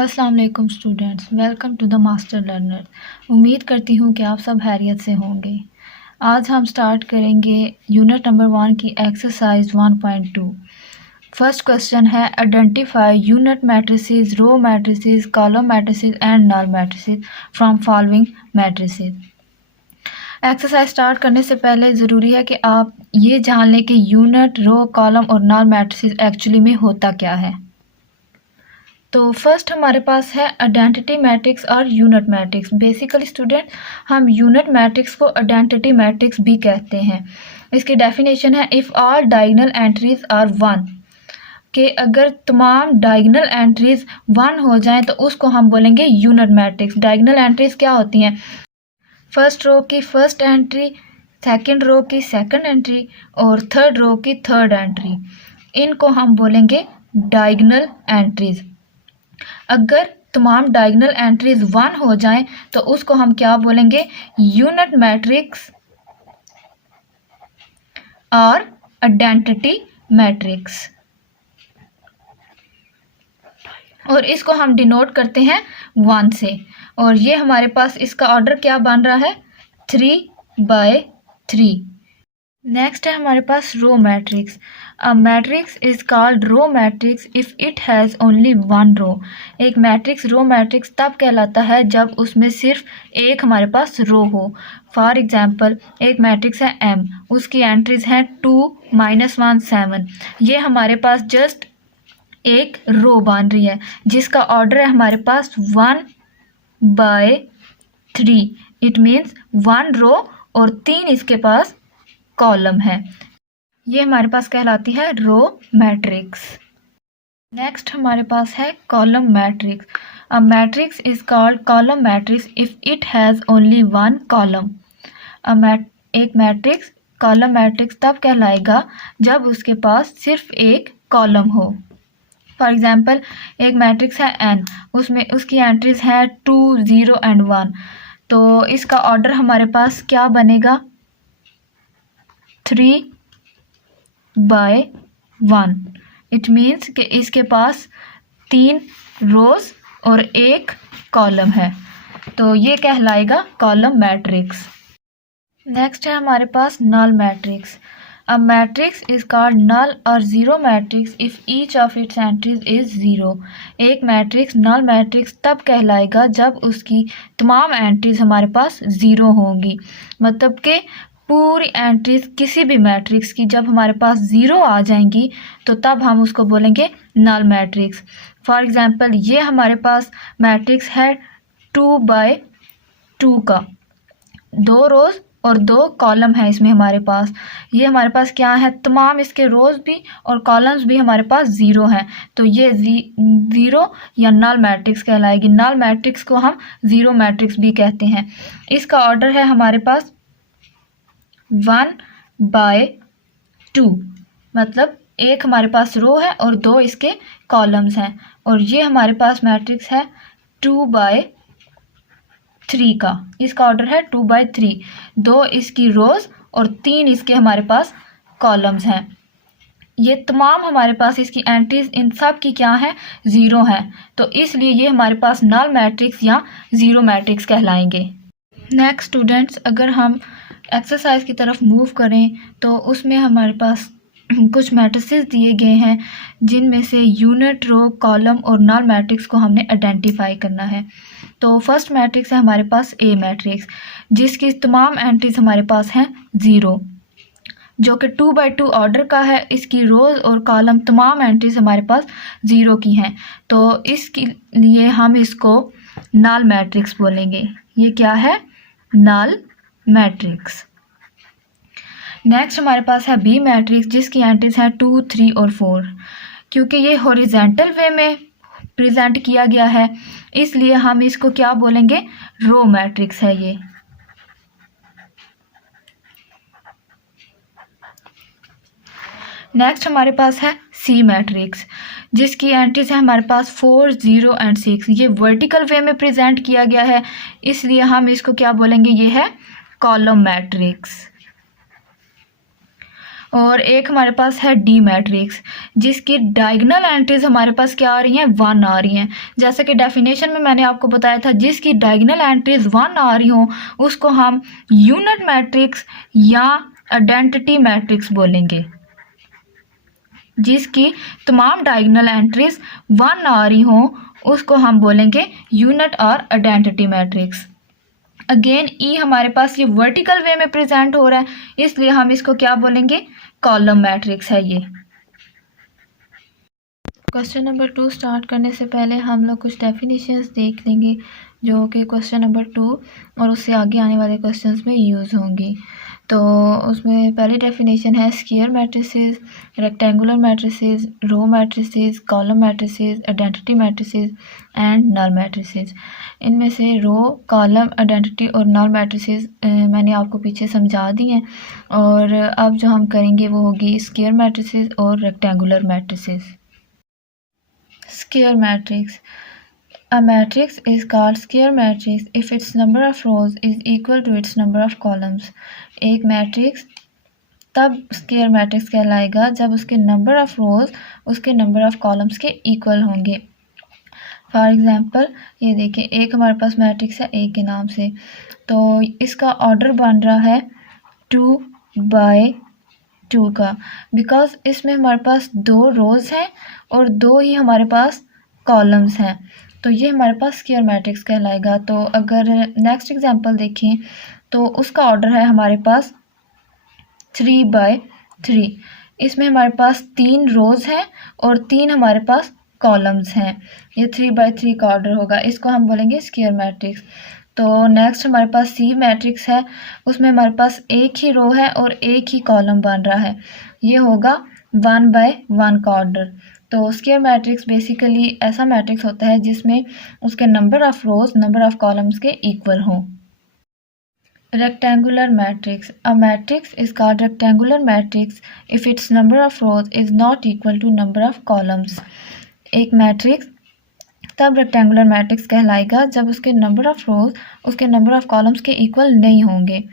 अस्सलाम वालेकुम students, welcome to the master learner. उम्मीद करती हूँ कि आप सब खैरियत से होंगे। आज हम स्टार्ट करेंगे यूनिट नंबर 1 की एक्सरसाइज 1.2। फर्स्ट क्वेश्चन है identify unit matrices, row matrices, column matrices and null matrices from following matrices. Exercise start करने से पहले ज़रूरी है कि आप ये जान लें कि यूनिट, रो, कॉलम और नल मैट्रिसेस एक्चुअली में होता क्या है। तो फर्स्ट हमारे पास है आइडेंटिटी मैट्रिक्स और यूनिट मैट्रिक्स। बेसिकली स्टूडेंट, हम यूनिट मैट्रिक्स को आइडेंटिटी मैट्रिक्स भी कहते हैं। इसकी डेफिनेशन है if all diagonal entries are 1, कि अगर तमाम डायगोनल एंट्रीज 1 हो जाएं तो उसको हम बोलेंगे यूनिट मैट्रिक्स। डायगोनल एंट्रीज क्या होती हैं? फर्स्ट रो की फर्स्ट एंट्री, सेकंड रो की सेकंड एंट्री और थर्ड रो की थर्ड एंट्री। इनको हम बोलेंगे डायगोनल एंट्रीज। अगर तमाम डायगोनल एंट्रीज 1 हो जाएं तो उसको हम क्या बोलेंगे? यूनिट मैट्रिक्स और आइडेंटिटी मैट्रिक्स। और इसको हम डिनोट करते हैं 1 से। और ये हमारे पास इसका ऑर्डर क्या बन रहा है? 3/3। नेक्स्ट है हमारे पास row matrix. A matrix is called row matrix if it has only 1 row. एक मैट्रिक्स रो मैट्रिक्स तब कहलाता है जब उसमें सिर्फ एक हमारे पास रो हो। फॉर एग्जांपल, एक मैट्रिक्स है M, उसकी एंट्रीज हैं 2, -1, 7। ये हमारे पास जस्ट एक रो बन रही है जिसका ऑर्डर है हमारे पास 1/3। इट मीन्स 1 रो और 3 इसके पास कॉलम है। ये हमारे पास कहलाती है रो मैट्रिक्स। नेक्स्ट हमारे पास है column matrix. A matrix is called column matrix if it has only 1 column. एक मैट्रिक्स कॉलम मैट्रिक्स तब कहलाएगा जब उसके पास सिर्फ एक कॉलम हो। फॉर एग्जाम्पल, एक मैट्रिक्स है N, उसमें उसकी एंट्रीज हैं 2, 0 एंड 1। तो इसका ऑर्डर हमारे पास क्या बनेगा? 3/1। इट मीन्स कि इसके पास 3 रोज और एक कॉलम है, तो ये कहलाएगा कॉलम मैट्रिक्स। नेक्स्ट है हमारे पास null matrix. A matrix is called null और zero matrix if each of its entries is 0। एक मैट्रिक्स नल मैट्रिक्स तब कहलाएगा जब उसकी तमाम एंट्रीज हमारे पास 0 होंगी। मतलब कि पूरी एंट्रीज किसी भी मैट्रिक्स की जब हमारे पास 0 आ जाएंगी तो तब हम उसको बोलेंगे नल मैट्रिक्स। फॉर एग्जांपल, ये हमारे पास मैट्रिक्स है 2/2 का, 2 रोज और 2 कॉलम है इसमें हमारे पास। ये हमारे पास क्या है? तमाम इसके रोज भी और कॉलम्स भी हमारे पास 0 हैं, तो ये 0 या नल मैट्रिक्स कहलाएगी। नल मैट्रिक्स को हम जीरो मैट्रिक्स भी कहते हैं। इसका ऑर्डर है हमारे पास 1/2, मतलब एक हमारे पास रो है और 2 इसके कॉलम्स हैं। और ये हमारे पास मैट्रिक्स है 2/3 का, इसका ऑर्डर है 2/3। 2 इसकी रोज और 3 इसके हमारे पास कॉलम्स हैं। ये तमाम हमारे पास इसकी एंट्रीज इन सब की क्या है? 0 है, तो इसलिए ये हमारे पास नल मैट्रिक्स या जीरो मैट्रिक्स कहलाएंगे। नेक्स्ट स्टूडेंट्स, अगर हम एक्सरसाइज की तरफ मूव करें तो उसमें हमारे पास कुछ मैट्रिसेस दिए गए हैं जिनमें से यूनिट, रो, कॉलम और नल मैट्रिक्स को हमने आइडेंटिफाई करना है। तो फर्स्ट मैट्रिक्स है हमारे पास A मैट्रिक्स, जिसकी तमाम एंट्रीज हमारे पास हैं 0, जो कि 2/2 ऑर्डर का है। इसकी रोज और कॉलम तमाम एंट्रीज हमारे पास 0 की हैं, तो इसके लिए हम इसको नल मैट्रिक्स बोलेंगे। ये क्या है? Null matrix. नेक्स्ट हमारे पास है B मैट्रिक्स, जिसकी एंट्रीज हैं 2, 3 और 4। क्योंकि ये हॉरिजॉन्टल वे में प्रेजेंट किया गया है इसलिए हम इसको क्या बोलेंगे? रो मैट्रिक्स है ये। नेक्स्ट हमारे पास है C मैट्रिक्स, जिसकी एंट्रीज है हमारे पास 4, 0 एंड 6। ये वर्टिकल वे में प्रेजेंट किया गया है इसलिए हम इसको क्या बोलेंगे? ये है कॉलम मैट्रिक्स। और एक हमारे पास है डी मैट्रिक्स जिसकी डायगोनल एंट्रीज हमारे पास क्या आ रही हैं, 1 आ रही हैं। जैसे कि डेफिनेशन में मैंने आपको बताया था, जिसकी डायगोनल एंट्रीज 1 आ रही हों उसको हम यूनिट मैट्रिक्स या आइडेंटिटी मैट्रिक्स बोलेंगे। जिसकी तमाम डायगोनल एंट्रीज 1 आ रही हों उसको हम बोलेंगे यूनिट और आइडेंटिटी मैट्रिक्स। अगेन ई हमारे पास ये वर्टिकल वे में प्रेजेंट हो रहा है, इसलिए हम इसको क्या बोलेंगे, कॉलम मैट्रिक्स है ये। क्वेश्चन नंबर 2 स्टार्ट करने से पहले हम लोग कुछ डेफिनेशंस देख लेंगे जो कि क्वेश्चन नंबर 2 और उससे आगे आने वाले क्वेश्चंस में यूज़ होंगी। तो उसमें पहली डेफिनेशन है square matrices, rectangular matrices, row matrices, column matrices, identity matrices and null matrices. इनमें से रो, कॉलम, आइडेंटिटी और नल मैट्रिसेस मैंने आपको पीछे समझा दी हैं, और अब जो हम करेंगे वो होगी स्क्वायर मैट्रिसेस और rectangular matrices. Square matrix. A matrix is called square matrix if its number of rows is equal to its number of columns. एक मैट्रिक्स तब स्क्वायर मैट्रिक्स कहलाएगा जब उसके नंबर ऑफ रोज उसके नंबर ऑफ कॉलम्स के equal होंगे। For example ये देखें, एक हमारे पास मैट्रिक्स है ए के नाम से, तो इसका ऑर्डर बन रहा है 2/2 का, बिकॉज इसमें हमारे पास 2 रोज़ हैं और 2 ही हमारे पास कॉलम्स हैं, तो ये हमारे पास स्क्वायर मैट्रिक्स कहलाएगा। तो अगर नेक्स्ट एग्जांपल देखें तो उसका ऑर्डर है हमारे पास 3/3। इसमें हमारे पास 3 रोज़ हैं और 3 हमारे पास कॉलम्स हैं, ये 3/3 का ऑर्डर होगा, इसको हम बोलेंगे स्क्वायर मैट्रिक्स। तो नेक्स्ट हमारे पास सी मैट्रिक्स है, उसमें हमारे पास एक ही रो है और एक ही कॉलम बन रहा है, ये होगा 1/1 का ऑर्डर। तो स्क्वायर मैट्रिक्स बेसिकली ऐसा मैट्रिक्स होता है जिसमें उसके number of rows number of columns के इक्वल हों। Rectangular matrix. A matrix is called rectangular matrix if its number of rows is not equal to number of columns. एक matrix तब rectangular matrix कहलाएगा जब उसके नंबर ऑफ रोज उसके number of columns के equal नहीं होंगे।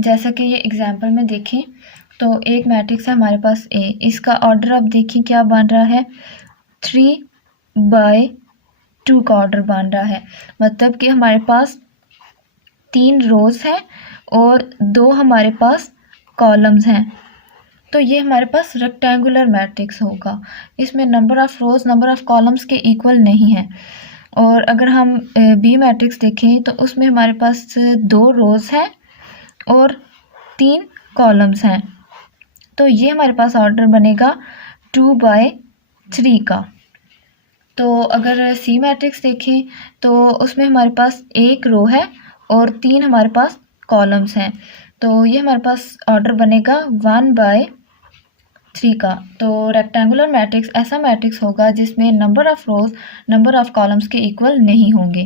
जैसा कि ये एग्जांपल में देखें तो एक मैट्रिक्स है हमारे पास ए, इसका ऑर्डर अब देखिए क्या बन रहा है, 3/2 का ऑर्डर बन रहा है, मतलब कि हमारे पास 3 रोज हैं और 2 हमारे पास कॉलम्स हैं, तो ये हमारे पास रेक्टेंगुलर मैट्रिक्स होगा। इसमें number of rows number of columns के इक्वल नहीं है। और अगर हम बी मैट्रिक्स देखें तो उसमें हमारे पास 2 रोज हैं और 3 कॉलम्स हैं, तो ये हमारे पास ऑर्डर बनेगा 2/3 का। तो अगर सी मैट्रिक्स देखें तो उसमें हमारे पास 1 रो है और 3 हमारे पास कॉलम्स हैं, तो ये हमारे पास ऑर्डर बनेगा 1/3 का। तो रेक्टेंगुलर मैट्रिक्स ऐसा मैट्रिक्स होगा जिसमें number of rows number of columns के इक्वल नहीं होंगे।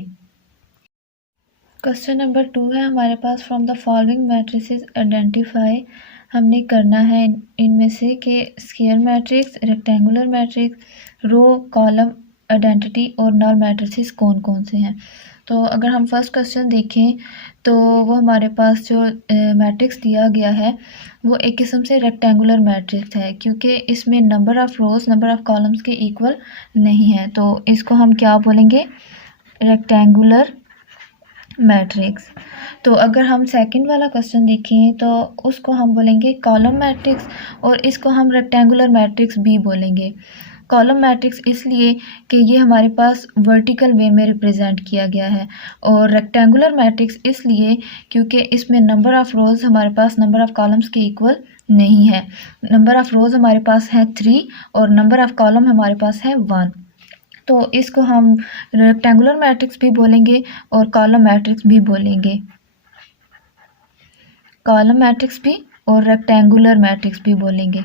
क्वेश्चन नंबर 2 है हमारे पास, from the following matrices identify. हमने करना है इनमें से कि square matrix, rectangular matrix, row, column, identity और नल मैट्रिसेस कौन कौन से हैं। तो अगर हम फर्स्ट क्वेश्चन देखें तो वो हमारे पास जो मैट्रिक्स दिया गया है वो एक किस्म से रेक्टेंगुलर मैट्रिक्स है, क्योंकि इसमें number of rows number of columns के इक्वल नहीं है, तो इसको हम क्या बोलेंगे, रेक्टेंगुलर मैट्रिक्स। तो अगर हम सेकंड वाला क्वेश्चन देखें तो उसको हम बोलेंगे कॉलम मैट्रिक्स और इसको हम रेक्टेंगुलर मैट्रिक्स भी बोलेंगे। कॉलम मैट्रिक्स इसलिए कि ये हमारे पास वर्टिकल वे में रिप्रेजेंट किया गया है, और रेक्टेंगुलर मैट्रिक्स इसलिए क्योंकि इसमें नंबर ऑफ़ रोज़ हमारे पास नंबर ऑफ़ कॉलम्स के इक्वल नहीं है। नंबर ऑफ़ रोज़ हमारे पास है 3 और नंबर ऑफ़ कॉलम हमारे पास है 1, तो इसको हम रेक्टेंगुलर मैट्रिक्स भी बोलेंगे और कॉलम मैट्रिक्स भी बोलेंगे, कॉलम मैट्रिक्स भी और रेक्टेंगुलर मैट्रिक्स भी बोलेंगे।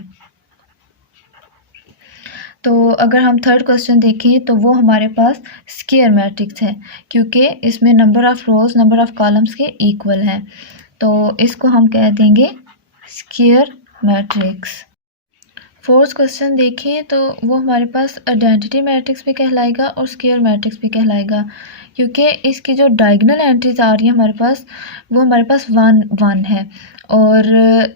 तो अगर हम थर्ड क्वेश्चन देखें तो वो हमारे पास स्क्वायर मैट्रिक्स है, क्योंकि इसमें number of rows number of columns के इक्वल हैं, तो इसको हम कह देंगे स्क्वायर मैट्रिक्स। फोर्थ क्वेश्चन देखें तो वो हमारे पास आइडेंटिटी मैट्रिक्स भी कहलाएगा और स्क्वायर मैट्रिक्स भी कहलाएगा, क्योंकि इसकी जो डायगोनल एंट्रीज आ रही है हमारे पास वो हमारे पास 1 1 है, और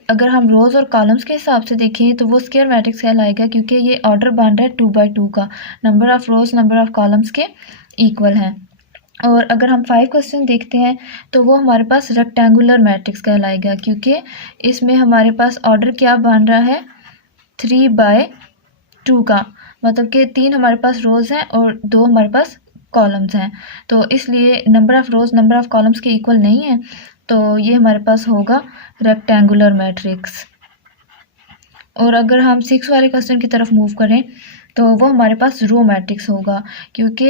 अगर हम रोज़ और कॉलम्स के हिसाब से देखें तो वो स्क्वायर मैट्रिक्स कहलाएगा, क्योंकि ये ऑर्डर बन रहा है 2 by 2 का, number of rows number of columns के इक्वल हैं। और अगर हम 5 क्वेश्चन देखते हैं तो वो हमारे पास रेक्टेंगुलर मैट्रिक्स कहलाएगा, क्योंकि इसमें हमारे पास ऑर्डर क्या बन रहा है 3/2 का, मतलब कि 3 हमारे पास रोज़ हैं और 2 हमारे पास कॉलम्स हैं, तो इसलिए number of rows number of columns के इक्वल नहीं है, तो ये हमारे पास होगा रेक्टेंगुलर मैट्रिक्स। और अगर हम 6 वाले क्वेश्चन की तरफ मूव करें तो वो हमारे पास रो मैट्रिक्स होगा, क्योंकि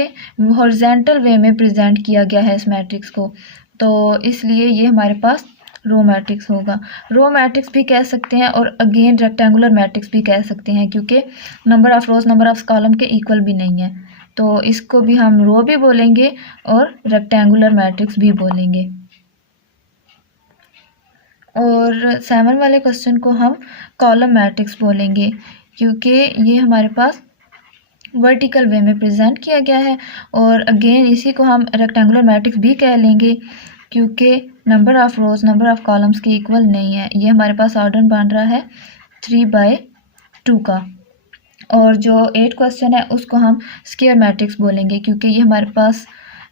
हॉरिजॉन्टल वे में प्रेजेंट किया गया है इस मैट्रिक्स को, तो इसलिए ये हमारे पास रो मैट्रिक्स होगा। रो मैट्रिक्स भी कह सकते हैं और अगेन रेक्टेंगुलर मैट्रिक्स भी कह सकते हैं, क्योंकि number of rows number of column के इक्वल भी नहीं है, तो इसको भी हम रो भी बोलेंगे और रेक्टेंगुलर मैट्रिक्स भी बोलेंगे। और 7 वाले क्वेश्चन को हम कॉलम मैट्रिक्स बोलेंगे, क्योंकि ये हमारे पास वर्टिकल वे में प्रेजेंट किया गया है, और अगेन इसी को हम रेक्टेंगुलर मैट्रिक्स भी कह लेंगे, क्योंकि number of rows number of columns के इक्वल नहीं है। ये हमारे पास ऑर्डर बन रहा है 3/2 का। और जो 8 क्वेश्चन है उसको हम स्क्वायर मैट्रिक्स बोलेंगे, क्योंकि ये हमारे पास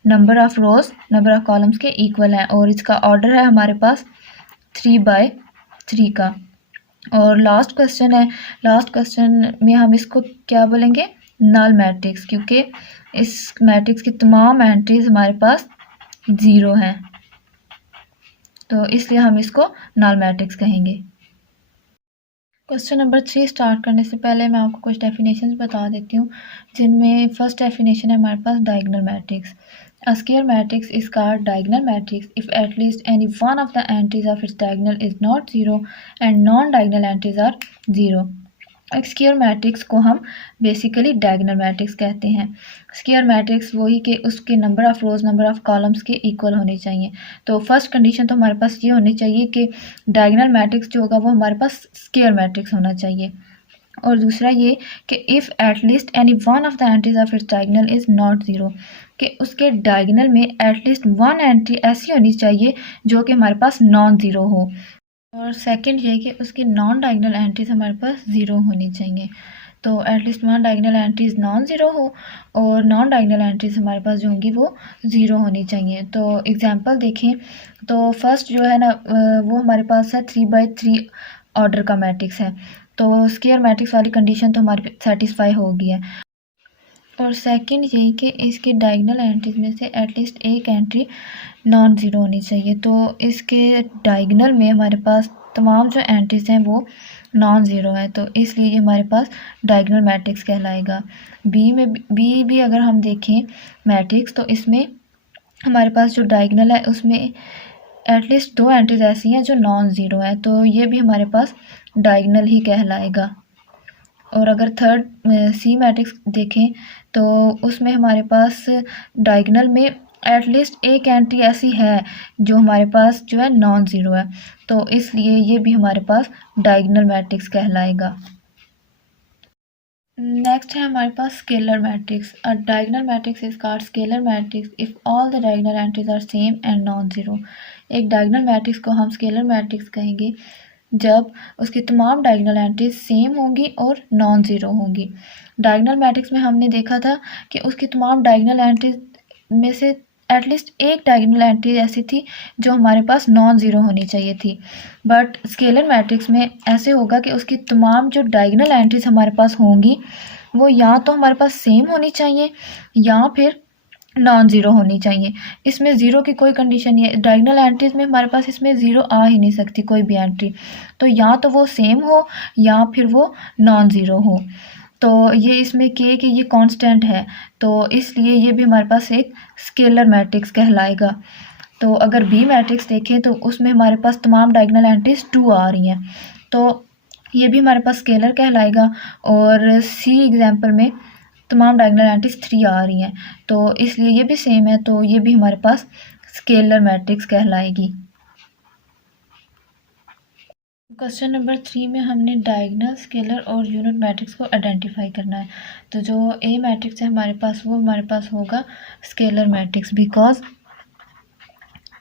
number of rows number of columns के इक्वल है, और इसका ऑर्डर है हमारे पास 3/3 का। और लास्ट क्वेश्चन है, लास्ट क्वेश्चन में हम इसको क्या बोलेंगे नल मैट्रिक्स, क्योंकि इस मैट्रिक्स की तमाम एंट्रीज हमारे पास 0 हैं, तो इसलिए हम इसको नल मैट्रिक्स कहेंगे। क्वेश्चन नंबर 3 स्टार्ट करने से पहले मैं आपको कुछ डेफिनेशंस बता देती हूँ, जिनमें फर्स्ट डेफिनेशन है हमारे पास diagonal matrix. A square matrix is called diagonal matrix if at least any one of the entries of its diagonal is not 0 and non-diagonal entries are 0. एक स्क्वायर मैट्रिक्स को हम बेसिकली डायगोनल मैट्रिक्स कहते हैं। Square matrix वही कि उसके number of rows number of columns के equal होने चाहिए। तो फर्स्ट कंडीशन तो हमारे पास ये होनी चाहिए कि डायगोनल मैट्रिक्स जो होगा वो हमारे पास स्क्वायर मैट्रिक्स होना चाहिए। और दूसरा ये कि if at least any one of the entries of its diagonal is not zero, कि उसके डायगोनल में एटलीस्ट वन एंट्री ऐसी होनी चाहिए जो कि हमारे पास नॉन ज़ीरो हो। और सेकंड ये कि उसकी नॉन डायगोनल एंट्रीज हमारे पास ज़ीरो होनी चाहिए, तो at least one diagonal entries non zero हो और नॉन डायगोनल एंट्रीज हमारे पास जो होंगी वो ज़ीरो होनी चाहिए। तो एग्जांपल देखें तो फर्स्ट जो है ना वो हमारे पास है 3/3 ऑर्डर का मैट्रिक्स है, तो स्क्वायर मैट्रिक्स वाली कंडीशन तो हमारी सेटिस्फाई हो गई है। और सेकंड ये कि इसके डायगोनल एंट्रीज में से एटलीस्ट एक एंट्री नॉन ज़ीरो होनी चाहिए, तो इसके डायगोनल में हमारे पास तमाम जो एंट्रीज हैं वो नॉन ज़ीरो है, तो इसलिए ये हमारे पास डायगोनल मैट्रिक्स कहलाएगा। बी भी अगर हम देखें मैट्रिक्स तो इसमें हमारे पास जो डायगोनल है उसमें एटलीस्ट 2 एंट्रीज ऐसी हैं जो नॉन ज़ीरो है, तो ये भी हमारे पास डायगोनल ही कहलाएगा। और अगर थर्ड सी मैट्रिक्स देखें तो उसमें हमारे पास डायगोनल में एटलीस्ट एक एंट्री ऐसी है जो हमारे पास जो है नॉन ज़ीरो है, तो इसलिए ये भी हमारे पास डायगोनल मैट्रिक्स कहलाएगा। नेक्स्ट है हमारे पास scalar matrix. A diagonal matrix is called scalar matrix if all the diagonal entries are same and non zero. एक डायगोनल मैट्रिक्स को हम स्केलर मैट्रिक्स कहेंगे जब उसकी तमाम डायगोनल एंट्रीज सेम होंगी और नॉन ज़ीरो होंगी। डायगोनल मैट्रिक्स में हमने देखा था कि उसकी तमाम डायगोनल एंट्रीज में से एटलीस्ट एक डायगोनल एंट्री ऐसी थी जो हमारे पास नॉन ज़ीरो होनी चाहिए थी, बट स्केलर मैट्रिक्स में ऐसे होगा कि उसकी तमाम जो डायगोनल एंट्रीज हमारे पास होंगी वो या तो हमारे पास सेम होनी चाहिए या फिर नॉन ज़ीरो होनी चाहिए। इसमें ज़ीरो की कोई कंडीशन नहीं है, डायगोनल एंट्रीज में हमारे पास इसमें ज़ीरो आ ही नहीं सकती कोई भी एंट्री, तो या तो वो सेम हो या फिर वो नॉन ज़ीरो हो। तो ये इसमें के कि ये कांस्टेंट है, तो इसलिए ये भी हमारे पास एक स्केलर मैट्रिक्स कहलाएगा। तो अगर बी मैट्रिक्स देखें तो उसमें हमारे पास तमाम डायगोनल एंट्रीज 2 आ रही हैं, तो ये भी हमारे पास स्केलर कहलाएगा। और सी एग्जाम्पल में तमाम डायगोनल एंट्रीज 3 आ रही हैं, तो इसलिए ये भी सेम है, तो ये भी हमारे पास स्केलर मैट्रिक्स कहलाएगी। क्वेश्चन नंबर 3 में हमने डायगोनल स्केलर और यूनिट मैट्रिक्स को आइडेंटिफाई करना है। तो जो ए मैट्रिक्स है हमारे पास वो हमारे पास होगा स्केलर मैट्रिक्स, बिकॉज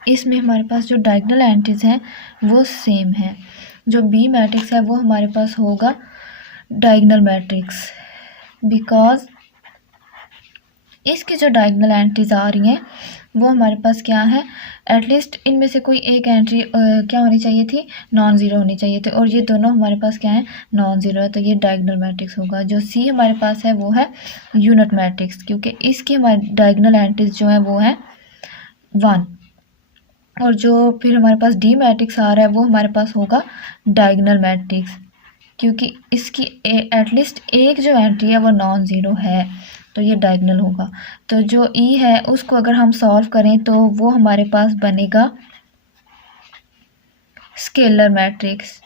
इसमें हमारे पास जो डायगोनल एंट्रीज हैं वो सेम है। जो बी मैट्रिक्स है वो हमारे पास होगा डायगोनल मैट्रिक्स, बिकॉज इसकी जो डायगोनल एंट्रीज आ रही हैं वो हमारे पास क्या है, एटलीस्ट इनमें से कोई एक एंट्री क्या होनी चाहिए थी, नॉन ज़ीरो होनी चाहिए थी, और ये दोनों हमारे पास क्या है, नॉन ज़ीरो है, तो ये डायगोनल मैट्रिक्स होगा। जो सी हमारे पास है वो है यूनिट मैट्रिक्स, क्योंकि इसकी हमारी डायगोनल एंट्रीज जो है वो है 1। और जो फिर हमारे पास डी मैट्रिक्स आ रहा है वो हमारे पास होगा डायगोनल मैट्रिक्स, क्योंकि इसकी एटलीस्ट एक जो एंट्री है वो नॉन ज़ीरो है, तो ये डायगोनल होगा। तो जो ई है उसको अगर हम सॉल्व करें तो वो हमारे पास बनेगा स्केलर मैट्रिक्स,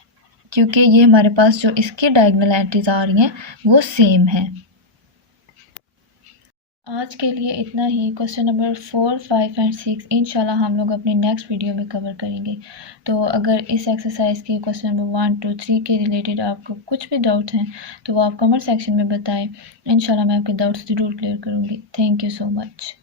क्योंकि ये हमारे पास जो इसकी डायगोनल एंट्रीज आ रही हैं वो सेम है। आज के लिए इतना ही। क्वेश्चन नंबर 4, 5 एंड 6 इंशाल्लाह हम लोग अपनी नेक्स्ट वीडियो में कवर करेंगे। तो अगर इस एक्सरसाइज के क्वेश्चन नंबर 1, 2, 3 के रिलेटेड आपको कुछ भी डाउट हैं तो वो आप कमेंट सेक्शन में बताएं। इंशाल्लाह मैं आपके डाउट्स ज़रूर क्लियर करूँगी। Thank you so much.